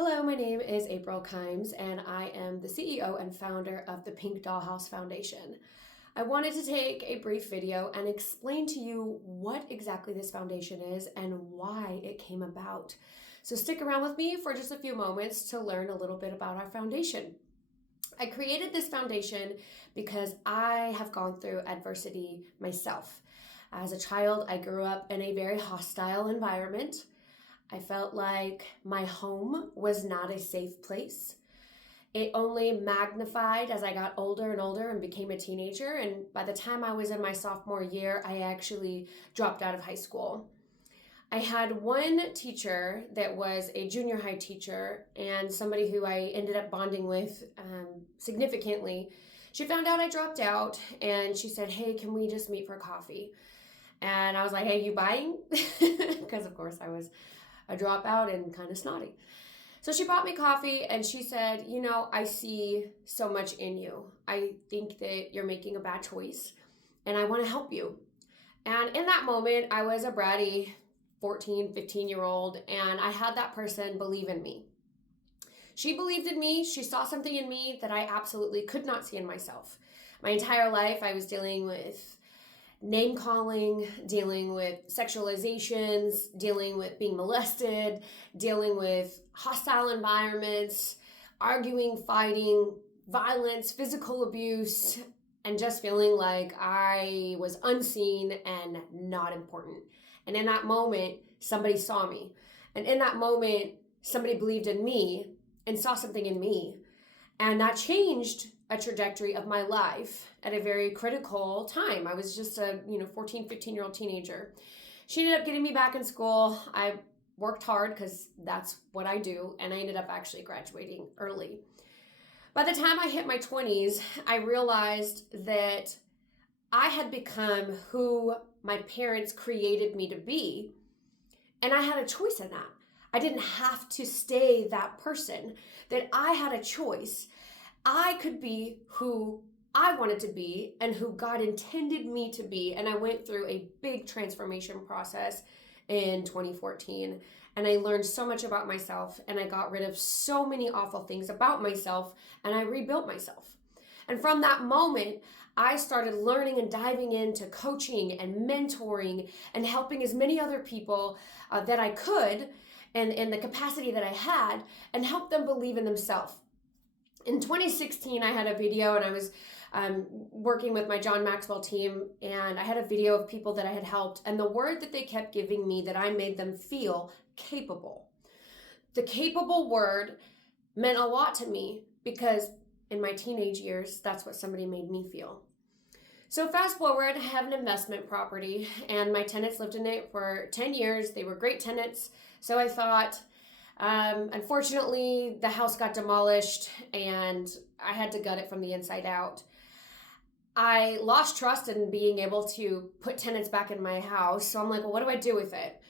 Hello, my name is April Kimes, and I am the CEO and founder of the Pink Dollhouse Foundation. I wanted to take a brief video and explain to you what exactly this foundation is and why it came about. So stick around with me for just a few moments to learn a little bit about our foundation. I created this foundation because I have gone through adversity myself. As a child, I grew up in a very hostile environment. I felt like my home was not a safe place. It only magnified as I got older and older and became a teenager. And by the time I was in my sophomore year, I actually dropped out of high school. I had one teacher that was a junior high teacher and somebody who I ended up bonding with significantly. She found out I dropped out and she said, "Hey, can we just meet for coffee?" And I was like, "Hey, you buying?" Because of course I was a dropout and kind of snotty. So she bought me coffee and she said, I see so much in you. I think that you're making a bad choice and I want to help you. And in that moment, I was a bratty 14, 15-year-old and I had that person believe in me. She believed in me. She saw something in me that I absolutely could not see in myself. My entire life, I was dealing with name calling, dealing with sexualizations, dealing with being molested, dealing with hostile environments, arguing, fighting, violence, physical abuse, and just feeling like I was unseen and not important. And in that moment, somebody saw me. And in that moment, somebody believed in me and saw something in me. And that changed a trajectory of my life at a very critical time. I was just a 14, 15-year-old teenager. She ended up getting me back in school. I worked hard because that's what I do, and I ended up actually graduating early. By the time I hit my 20s, I realized that I had become who my parents created me to be, and I had a choice in that. I didn't have to stay that person, that I had a choice. I could be who I wanted to be and who God intended me to be. And I went through a big transformation process in 2014. And I learned so much about myself and I got rid of so many awful things about myself and I rebuilt myself. And from that moment, I started learning and diving into coaching and mentoring and helping as many other people that I could and in the capacity that I had and help them believe in themselves. In 2016, I had a video and I was working with my John Maxwell team and I had a video of people that I had helped and the word that they kept giving me that I made them feel capable. The capable word meant a lot to me because in my teenage years, that's what somebody made me feel. So fast forward, I have an investment property and my tenants lived in it for 10 years. They were great tenants. So I thought, unfortunately, the house got demolished and I had to gut it from the inside out. I lost trust in being able to put tenants back in my house. So I'm like, well, what do I do with it?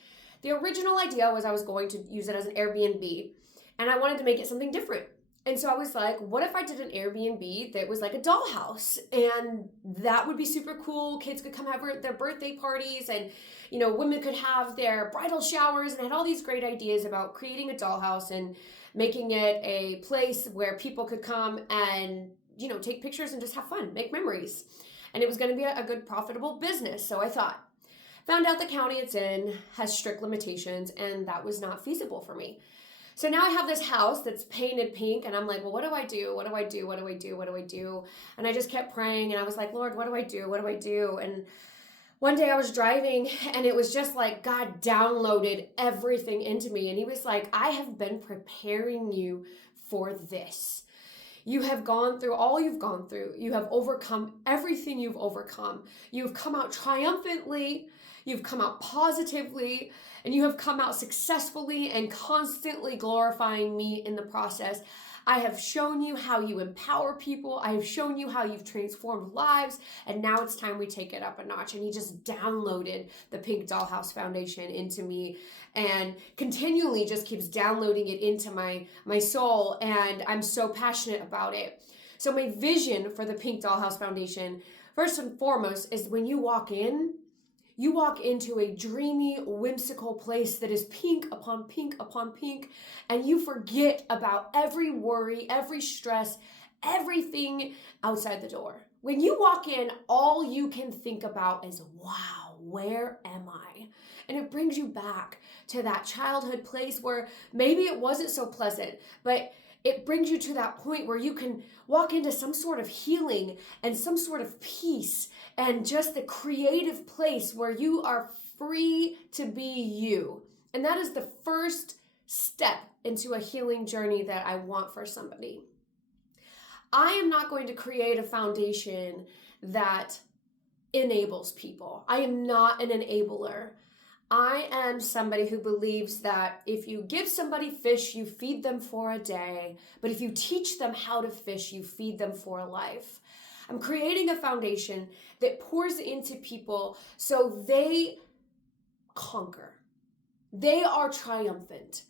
The original idea was I was going to use it as an Airbnb and I wanted to make it something different. And so I was like, what if I did an Airbnb that was like a dollhouse? And that would be super cool. Kids could come have their birthday parties and, women could have their bridal showers and I had all these great ideas about creating a dollhouse and making it a place where people could come and, take pictures and just have fun, make memories. And it was going to be a good profitable business. So I thought, found out the county it's in has strict limitations and that was not feasible for me. So now I have this house that's painted pink and I'm like, well, what do I do? What do I do? What do I do? What do I do? And I just kept praying and I was like, Lord, what do I do? What do I do? And one day I was driving and it was just like God downloaded everything into me. And he was like, I have been preparing you for this. You have gone through all you've gone through. You have overcome everything you've overcome. You've come out triumphantly. You've come out positively. And you have come out successfully and constantly glorifying me in the process. I have shown you how you empower people. I have shown you how you've transformed lives. And now it's time we take it up a notch. And he just downloaded the Pink Dollhouse Foundation into me and continually just keeps downloading it into my soul. And I'm so passionate about it. So my vision for the Pink Dollhouse Foundation, first and foremost, is when you walk in, You walk into a dreamy, whimsical place that is pink upon pink upon pink, and you forget about every worry, every stress, everything outside the door. When you walk in, all you can think about is, wow, where am I? And it brings you back to that childhood place where maybe it wasn't so pleasant, but it brings you to that point where you can walk into some sort of healing and some sort of peace and just the creative place where you are free to be you. And that is the first step into a healing journey that I want for somebody. I am not going to create a foundation that enables people. I am not an enabler. I am somebody who believes that if you give somebody fish, you feed them for a day. But if you teach them how to fish, you feed them for a life. I'm creating a foundation that pours into people so they conquer. They are triumphant.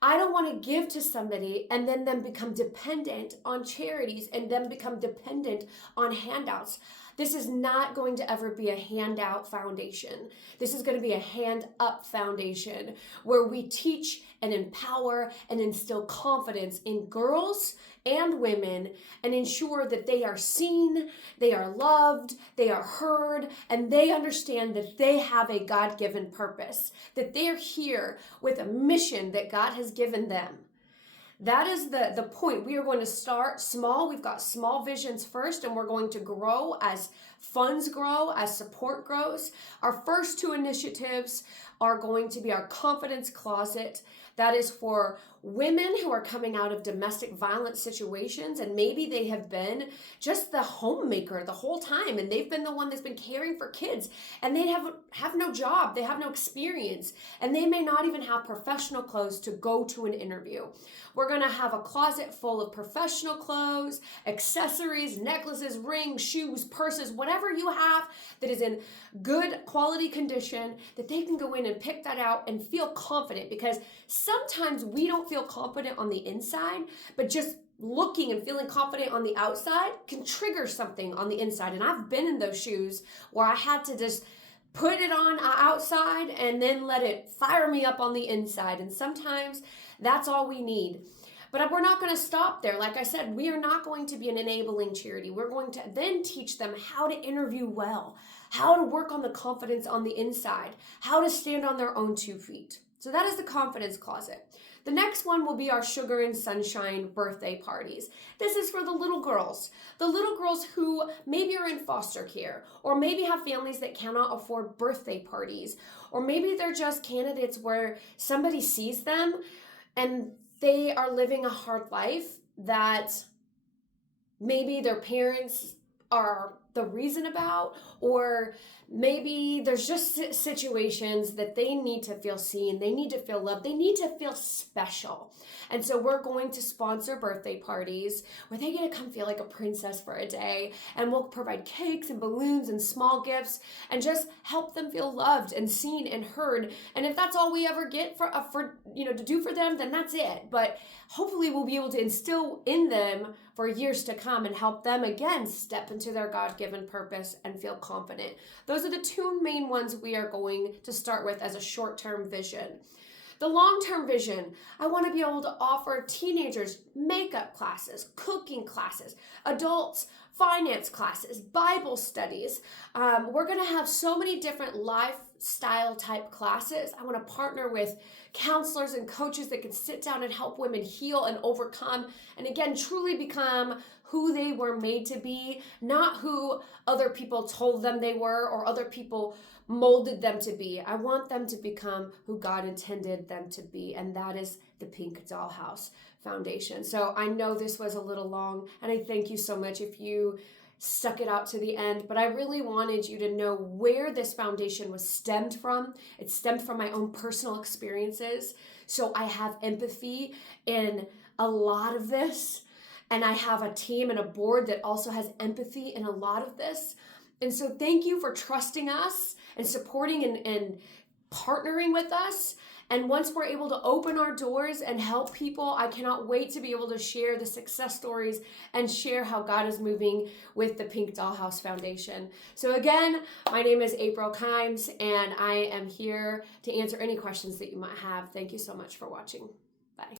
I don't want to give to somebody and then them become dependent on charities and then become dependent on handouts. This is not going to ever be a handout foundation. This is going to be a hand up foundation where we teach and empower and instill confidence in girls and women and ensure that they are seen, they are loved, they are heard, and they understand that they have a God-given purpose, that they're here with a mission that God has given them. That is the point. We are going to start small. We've got small visions first, and we're going to grow as funds grow, as support grows. Our first two initiatives are going to be our confidence closet. That is for women who are coming out of domestic violence situations, and maybe they have been just the homemaker the whole time, and they've been the one that's been caring for kids, and they have no job, they have no experience, and they may not even have professional clothes to go to an interview. We're going to have a closet full of professional clothes, accessories, necklaces, rings, shoes, purses, whatever you have that is in good quality condition, that they can go in and pick that out and feel confident, because sometimes we don't feel confident on the inside, but just looking and feeling confident on the outside can trigger something on the inside. And I've been in those shoes where I had to just put it on outside and then let it fire me up on the inside. And sometimes that's all we need. But we're not going to stop there. Like I said, we are not going to be an enabling charity. We're going to then teach them how to interview well, how to work on the confidence on the inside, how to stand on their own 2 feet. So that is the confidence closet. The next one will be our Sugar and Sunshine birthday parties. This is for the little girls who maybe are in foster care, or maybe have families that cannot afford birthday parties, or maybe they're just candidates where somebody sees them and they are living a hard life that maybe their parents are the reason about, or maybe there's just situations that they need to feel seen, they need to feel loved, they need to feel special. And so we're going to sponsor birthday parties where they get to come feel like a princess for a day, and we'll provide cakes and balloons and small gifts and just help them feel loved and seen and heard. And if that's all we ever get for to do for them, then that's it. But hopefully we'll be able to instill in them for years to come and help them again step into their God-given purpose and feel confident. Those are the two main ones we are going to start with as a short-term vision. The long-term vision, I want to be able to offer teenagers makeup classes, cooking classes, adults, finance classes, Bible studies. We're going to have so many different lifestyle type classes. I want to partner with counselors and coaches that can sit down and help women heal and overcome, and again, truly become who they were made to be, not who other people told them they were or other people molded them to be. I want them to become who God intended them to be, and that is the Pink Dollhouse Foundation. So I know this was a little long, and I thank you so much if you stuck it out to the end, but I really wanted you to know where this foundation was stemmed from. It stemmed from my own personal experiences. So I have empathy in a lot of this, and I have a team and a board that also has empathy in a lot of this. And so thank you for trusting us and supporting and partnering with us. And once we're able to open our doors and help people, I cannot wait to be able to share the success stories and share how God is moving with the Pink Dollhouse Foundation. So again, my name is April Kimes, and I am here to answer any questions that you might have. Thank you so much for watching.